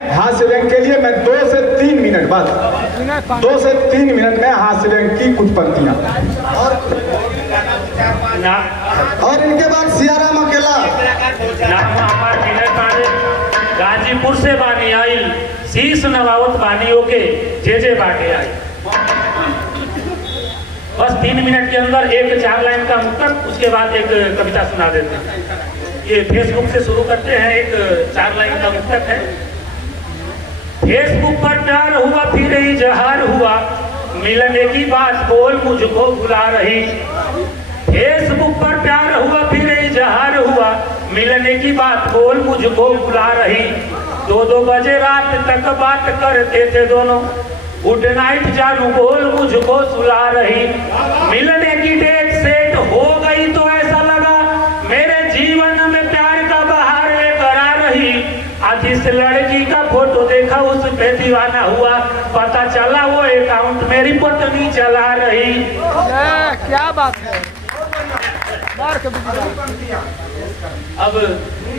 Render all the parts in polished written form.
हास्य व्यंग के लिए मैं 2 से 3 मिनट बस 2 से 3 मिनट में हास्य व्यंग की कुछ पंक्तियां और इनके बाद सियाराम अकेला गाजीपुर से बानी आई शीश नवावत बानियों के जे बाटे आई। बस 3 मिनट के अंदर एक 4 लाइन का मुक्तक, उसके बाद एक कविता सुना देते हैं। ये फेसबुक से शुरू करते हैं। एक 4 लाइन का मुक्तक है। फेसबुक पर प्यार हुआ फिर इजहार हुआ, मिलने की बात बोल मुझको भुला रही। फेसबुक पर प्यार हुआ फिर इजहार हुआ, मिलने की बात बोल मुझको भुला रही। 2-2 बजे रात तक बात करते थे दोनों, गुड नाइट जानू बोल मुझको सुला रही। मिलने की डेट सेट हो गई तो ऐसा लगा मेरे जीवन में प्यार का बहार करा रही। आज इस लड़की का फोटो देखा उस पे दीवाना हुआ, पता चला वो अकाउंट मेरी पत्नी चला रही। क्या बात है। अब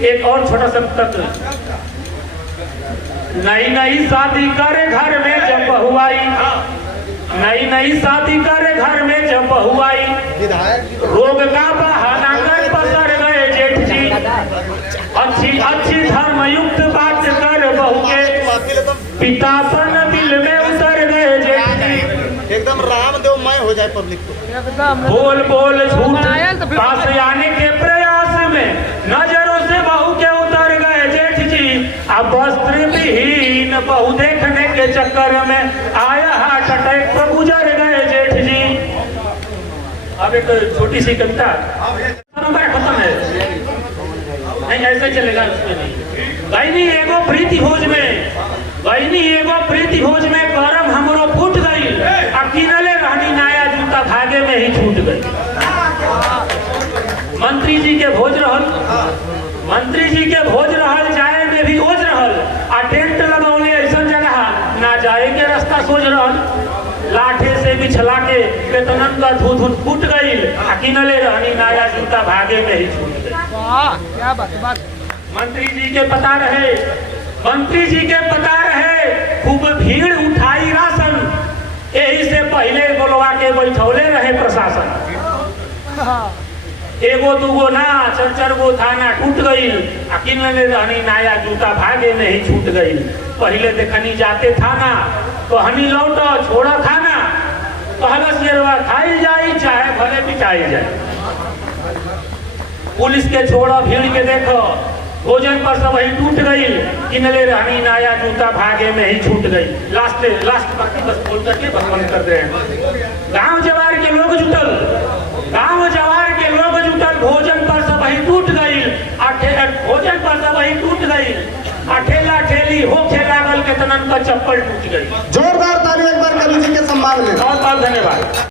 एक और छोटा सा तत्व। नई शादी करे घर में जब बहुआई, नई शादी करे घर में जब बहुआई, रोग का बहाना कर पसर गए जेठ जी। अच्छी धर्मयुक्त बात कर बहू के पितापन दिल में उतर गए जेठ जी। एकदम रामदेव मय हो जाए पब्लिक को। बोल झूठ पास आने के प्रयास में नजरों से बहू के उतर गए जेठ जी। अब वस्त्र विहीन बहू देखने के चक्कर में आया हार्ट अटैक पर गुजर गए जेठ जी। अब एक छोटी सी कविता खत्म है, नहीं ऐसे चलेगा उसमें नहीं। गईनी एगो प्रीति भोज में, गईनी एगो प्रीति भोज में करम हमरो फूट गई। अकीनले रहनी नाया जूता भागे में ही छूट गई। मंत्री जी के भोज रहल, मंत्री जी के भोज रहल, जाए में भी ओज रहल। आ टेंट लगौले ऐसा जगह ना जाए के रास्ता सोच रहल। लाठे से बिछला के वेतनन का धूध फूट गई। अकीनले रहनी नाया जूता भागे में ही छूट गई। क्या बात। मंत्री जी के पता रहे, मंत्री जी के पता रहे, खूब भीड़ उठाई राशन। यही से पहले बोलवा के बैठौले रहे प्रशासन। एगो दूगो ना 4-4 गो थाना टूट गई। अकेले रहनी नाया जूता भागे में ही छूट गई। पहले देखनी जाते थाना कहनी लौटो छोड़ा थाना, कहलस येरवा खाई जाई चाहे भले पिटाई जाए। पुलिस के छोड़ा भीड़ के देखो, भोजन पर सब वही टूट गई। किनले रहनी नाया जूता भागे में ही छूट गई। लास्ट बाकी बस बोल करके बस बंद कर रहे हैं। गांव जवार के लोग जुटल, गांव जवार के लोग जुटल, भोजन पर सब वही टूट गई। भोजन पर सब वही टूट गई। ठेला ठेली हो खेला गल के तनन का चप्पल टूट गई। जोरदार ताली एक बार कवि जी के सम्मान में। बहुत बहुत धन्यवाद।